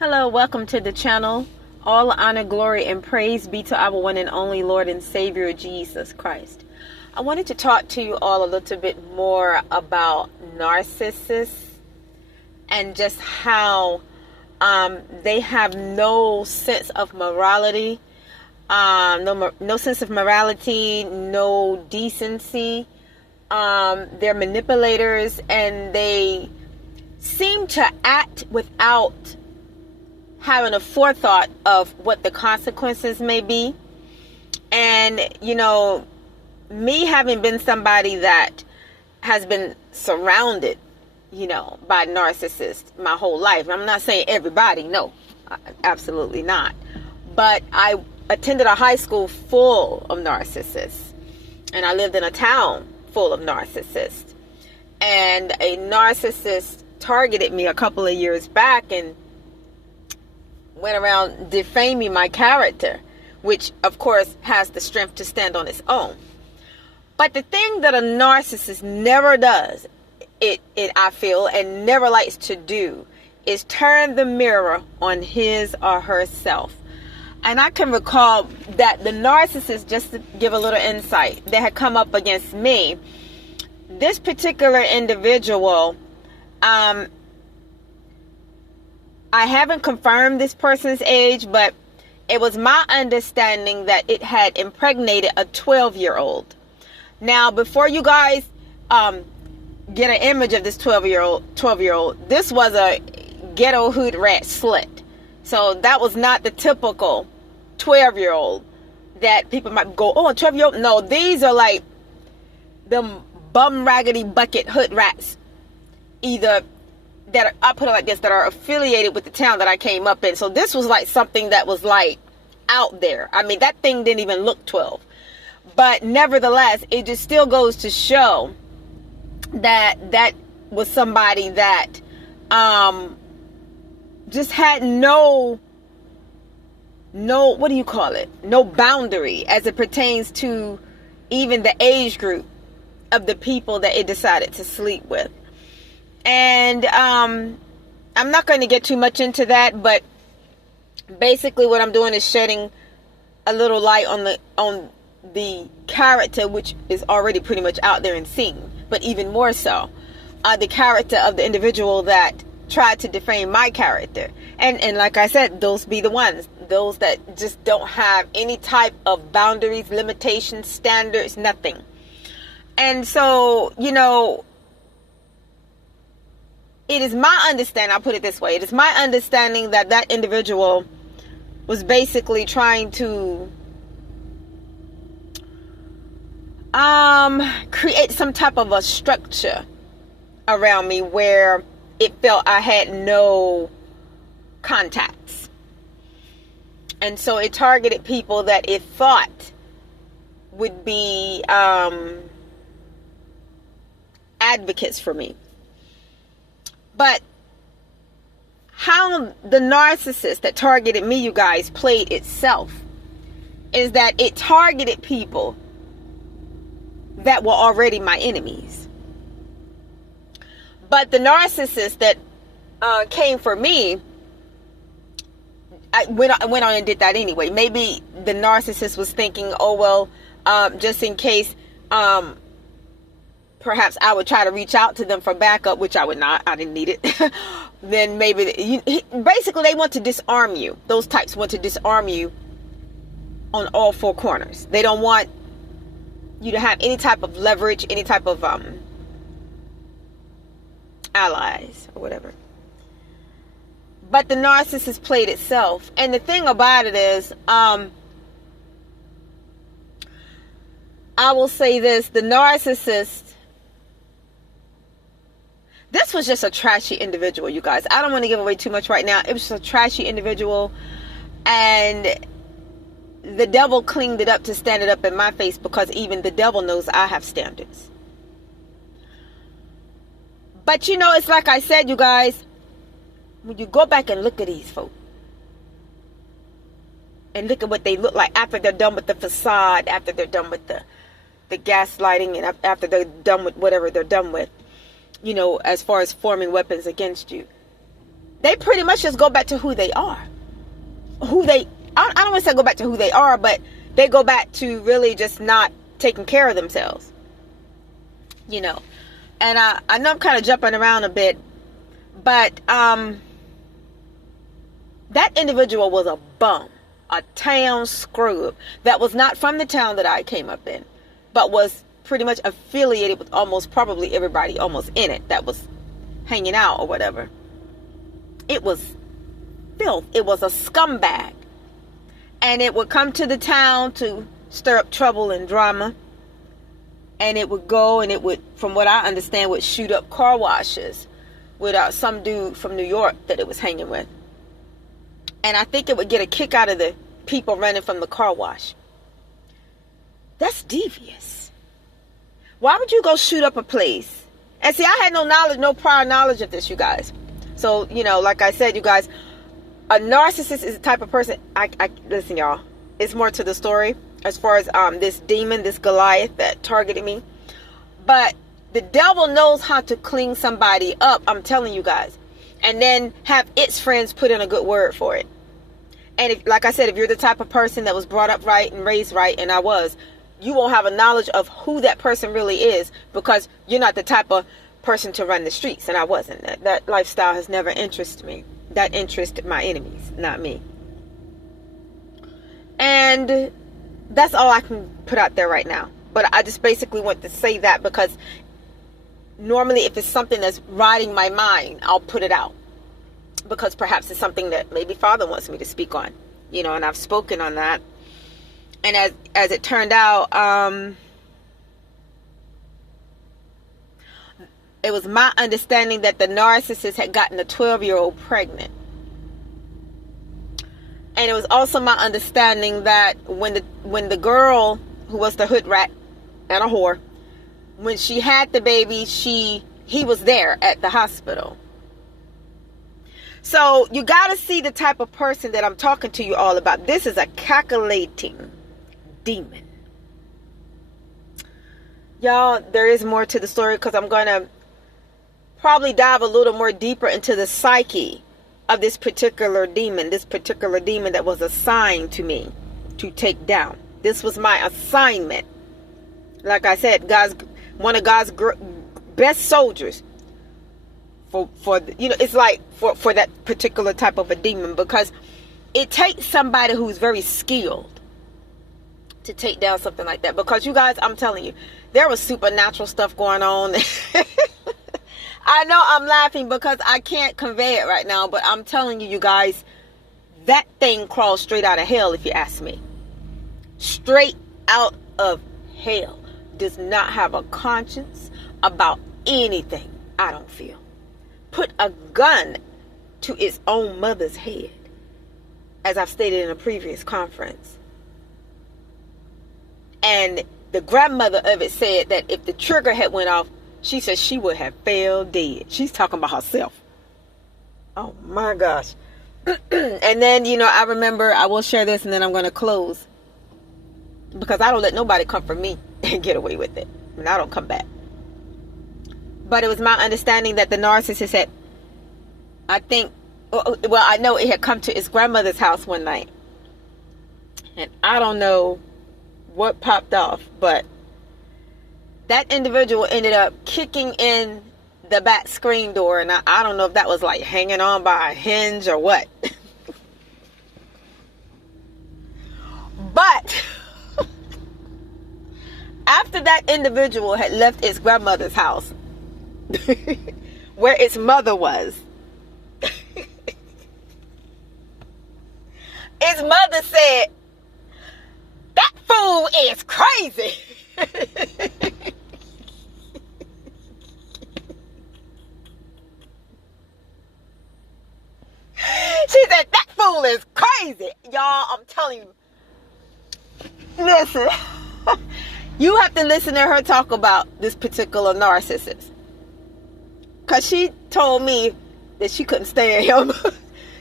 Hello, welcome to the channel. All honor, glory, and praise be to our one and only Lord and Savior, Jesus Christ. I wanted to talk to you all a little bit more about narcissists and just how they have no sense of morality, no sense of morality, no decency. They're manipulators, and they seem to act without having a forethought of what the consequences may be. And, you know, me having been somebody that has been surrounded, by narcissists my whole life. I'm not saying everybody, no, absolutely not. But I attended a high school full of narcissists, and I lived in a town full of narcissists. And a narcissist targeted me a couple of years back and went around defaming my character, which of course has the strength to stand on its own. But the thing that a narcissist never does, I feel, and never likes to do, is turn the mirror on his or herself. And I can recall that the narcissist, just to give a little insight, that had come up against me, this particular individual, I haven't confirmed this person's age, but it was my understanding that it had impregnated a 12-year-old. Now, before you guys get an image of this 12-year-old, this was a ghetto hood rat slut. So that was not the typical 12-year-old that people might go, oh, a 12-year-old. No, these are like them bum raggedy bucket hood rats. Either that I put it like this, that are affiliated with the town that I came up in. So this was like something that was like out there. I mean, that thing didn't even look 12. But nevertheless, it just still goes to show that that was somebody that just had no boundary as it pertains to even the age group of the people that it decided to sleep with. And I'm not going to get too much into that, but basically what I'm doing is shedding a little light on the character, which is already pretty much out there and seen, but even more so the character of the individual that tried to defame my character. And like I said, those be the ones, those that just don't have any type of boundaries, limitations, standards, nothing. And so, it is my understanding, I'll put it this way, it is my understanding that that individual was basically trying to create some type of a structure around me where it felt I had no contacts. And so it targeted people that it thought would be advocates for me. But how the narcissist that targeted me, you guys, played itself is that it targeted people that were already my enemies. But the narcissist that came for me, I went on and did that anyway. Maybe the narcissist was thinking, oh, well, just in case, perhaps I would try to reach out to them for backup, which I would not. I didn't need it. Then maybe, basically, they want to disarm you. Those types want to disarm you on all four corners. They don't want you to have any type of leverage, any type of allies or whatever. But the narcissist played itself. And the thing about it is, I will say this, the narcissist, this was just a trashy individual, you guys. I don't want to give away too much right now. It was just a trashy individual. And the devil cleaned it up to stand it up in my face, because even the devil knows I have standards. But it's like I said, you guys, when you go back and look at these folk and look at what they look like after they're done with the facade, after they're done with the gaslighting, and after they're done with whatever they're done with, as far as forming weapons against you, they pretty much just go back to who they are. I don't want to say go back to who they are, but they go back to really just not taking care of themselves. You know. And I know I'm kind of jumping around a bit, but that individual was a bum, a town scrub that was not from the town that I came up in, but was pretty much affiliated with almost probably everybody almost in it that was hanging out or whatever. It was filth. It was a scumbag. And it would come to the town to stir up trouble and drama. And it would go and it would, from what I understand, would shoot up car washes with some dude from New York that it was hanging with. And I think it would get a kick out of the people running from the car wash. That's devious. Why would you go shoot up a place? And see, I had no prior knowledge of this, you guys. So, you know, like I said, you guys, a narcissist is the type of person, listen, y'all, it's more to the story as far as this demon, this Goliath that targeted me. But the devil knows how to clean somebody up, I'm telling you guys, and then have its friends put in a good word for it. And if, like I said, if you're the type of person that was brought up right and raised right, and I was, you won't have a knowledge of who that person really is, because you're not the type of person to run the streets, and I wasn't. That lifestyle has never interested me. That interested my enemies, not me. And that's all I can put out there right now. But I just basically want to say that because normally if it's something that's riding my mind, I'll put it out. Because perhaps it's something that maybe Father wants me to speak on. You know, and I've spoken on that. And as it turned out, it was my understanding that the narcissist had gotten a 12-year-old pregnant. And it was also my understanding that when the girl who was the hood rat and a whore, when she had the baby, he was there at the hospital. So you got to see the type of person that I'm talking to you all about. This is a calculating demon. Y'all, there is more to the story because I'm going to probably dive a little more deeper into the psyche of this particular demon that was assigned to me to take down. This was my assignment. Like I said, one of God's best soldiers for you know, it's like for that particular type of a demon, because it takes somebody who's very skilled to take down something like that. Because you guys, I'm telling you, there was supernatural stuff going on. I know I'm laughing because I can't convey it right now, but I'm telling you, you guys, that thing crawls straight out of hell, if you ask me. Straight out of hell. Does not have a conscience about anything, I don't feel. Put a gun to its own mother's head, as I've stated in a previous conference. And the grandmother of it said that if the trigger had went off, she said she would have fell dead. She's talking about herself. Oh my gosh. And then, you know, I remember, I will share this and then I'm going to close. Because I don't let nobody come for me and get away with it. And I don't come back. But it was my understanding that the narcissist had, I know it had come to his grandmother's house one night. And I don't know what popped off, but that individual ended up kicking in the back screen door. And I don't know if that was like hanging on by a hinge or what. But after that individual had left its grandmother's house, where its mother was, its mother said, "That fool is crazy." She said, "That fool is crazy." Y'all, I'm telling you. Listen. You have to listen to her talk about this particular narcissist. Because she told me that she couldn't stand him.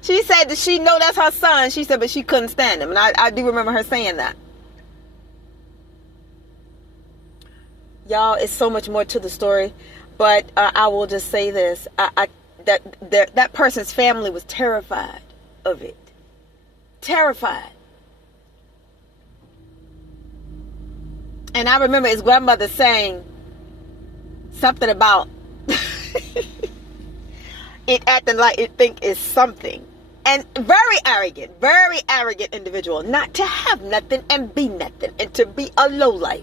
She said that she know that's her son. She said, but she couldn't stand him. And I do remember her saying that. Y'all, it's so much more to the story. But I will just say this. that person's family was terrified of it. Terrified. And I remember his grandmother saying something about it acting like it think it's something. And very arrogant individual. Not to have nothing and be nothing. And to be a lowlife.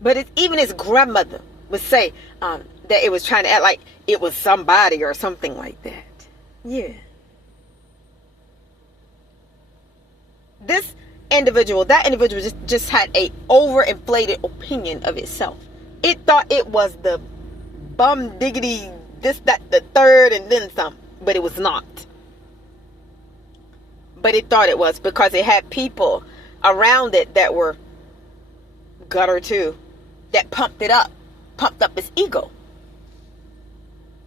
But even his grandmother would say that it was trying to act like it was somebody or something like that. Yeah. That individual just had a overinflated opinion of itself. It thought it was the bum diggity, this, that, the third, and then some. But it was not. But it thought it was, because it had people around it that were gutter too, that pumped up its ego.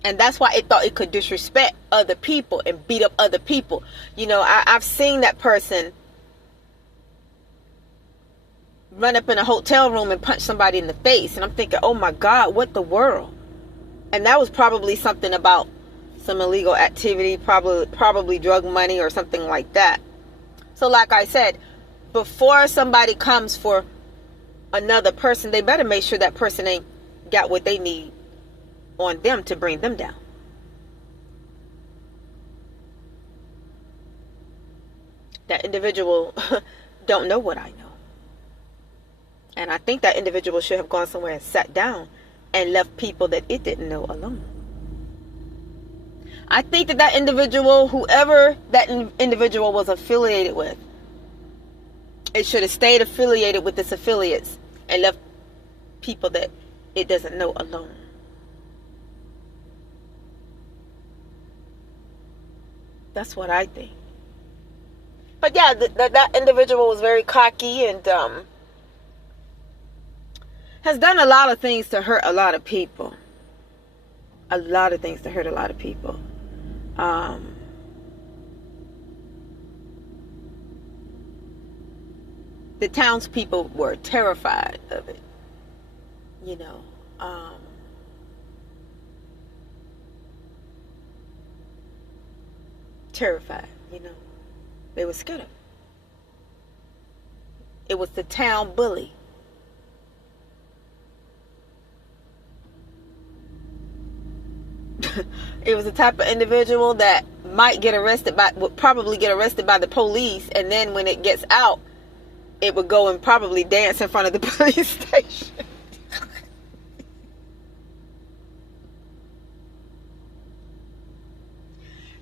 And that's why it thought it could disrespect other people and beat up other people. You know, I've seen that person run up in a hotel room and punch somebody in the face. And I'm thinking, oh my God, what the world? And that was probably something about some illegal activity, probably drug money or something like that. So like I said, before somebody comes for another person, they better make sure that person ain't got what they need on them to bring them down. That individual don't know what I know. And I think that individual should have gone somewhere and sat down and left people that it didn't know alone. I think that individual, whoever that individual was affiliated with, it should have stayed affiliated with its affiliates and left people that it doesn't know alone. That's what I think. But yeah, that individual was very cocky and has done a lot of things to hurt a lot of people. A lot of things to hurt a lot of people. The townspeople were terrified of it. You know. Terrified, you know. They were scared of it. It was the town bully. It was the type of individual that would probably get arrested by the police, and then when it gets out, it would go and probably dance in front of the police station.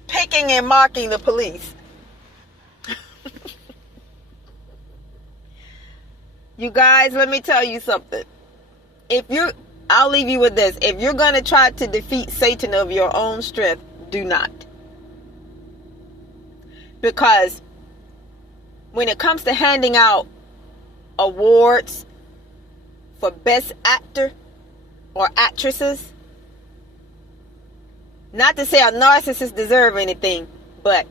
Picking and mocking the police. You guys, let me tell you something. I'll leave you with this. If you're going to try to defeat Satan of your own strength, do not. Because when it comes to handing out awards for best actor or actresses, not to say a narcissist deserve anything, but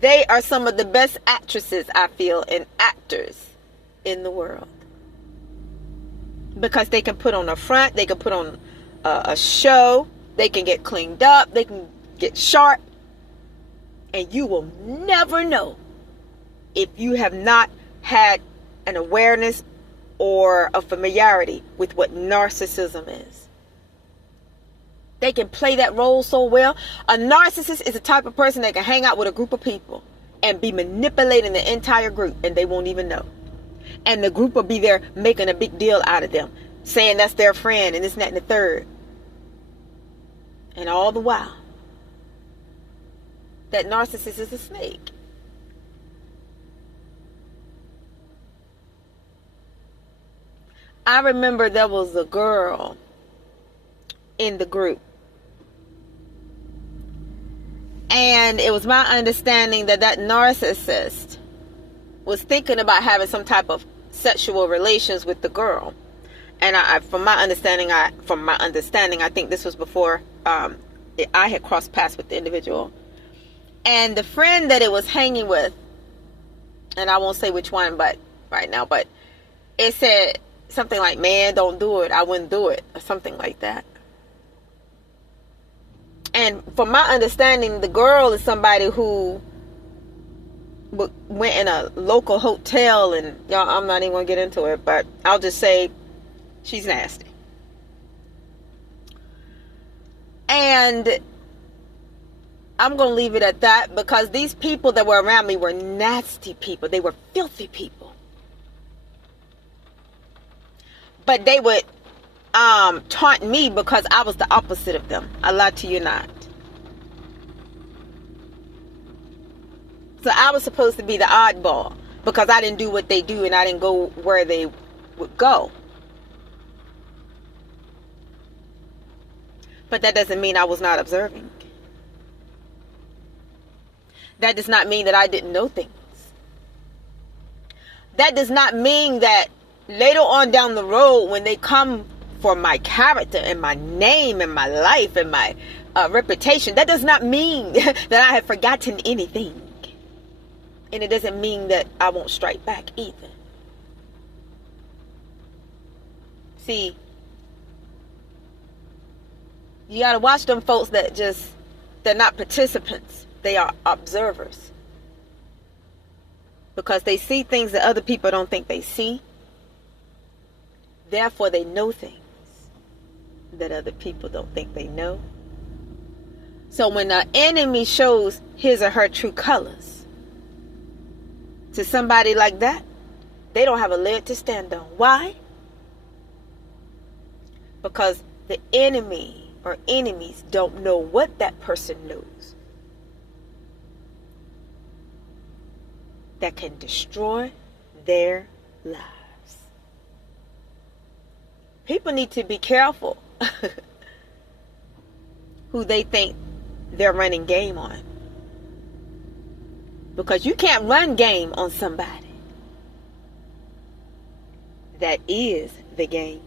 they are some of the best actresses, I feel, and actors in the world. Because they can put on a front, they can put on a show, they can get cleaned up, they can get sharp, and you will never know if you have not had an awareness or a familiarity with what narcissism is. They can play that role so well. A narcissist is the type of person that can hang out with a group of people and be manipulating the entire group, and they won't even know. And the group will be there making a big deal out of them, saying that's their friend and this, and that, and the third. And all the while, that narcissist is a snake. I remember there was a girl in the group. And it was my understanding that narcissist was thinking about having some type of sexual relations with the girl. And from my understanding, I think this was before I had crossed paths with the individual. And the friend that it was hanging with, and I won't say which one, but right now, but it said something like, man, don't do it, I wouldn't do it, or something like that. And from my understanding, the girl is somebody who went in a local hotel, and y'all, I'm not even gonna get into it, but I'll just say she's nasty. And I'm gonna leave it at that, because these people that were around me were nasty people. They were filthy people. But they would taunt me because I was the opposite of them. I lie to you not. So I was supposed to be the oddball because I didn't do what they do and I didn't go where they would go. But that doesn't mean I was not observing. That does not mean that I didn't know things. That does not mean that later on down the road, when they come for my character and my name and my life and my reputation, that does not mean that I have forgotten anything. And it doesn't mean that I won't strike back either. See, you got to watch them folks that they're not participants. They are observers. Because they see things that other people don't think they see. Therefore, they know things that other people don't think they know. So when the enemy shows his or her true colors to somebody like that, they don't have a leg to stand on. Why? Because the enemy or enemies don't know what that person knows that can destroy their lives. People need to be careful who they think they're running game on. Because you can't run game on somebody that is the game.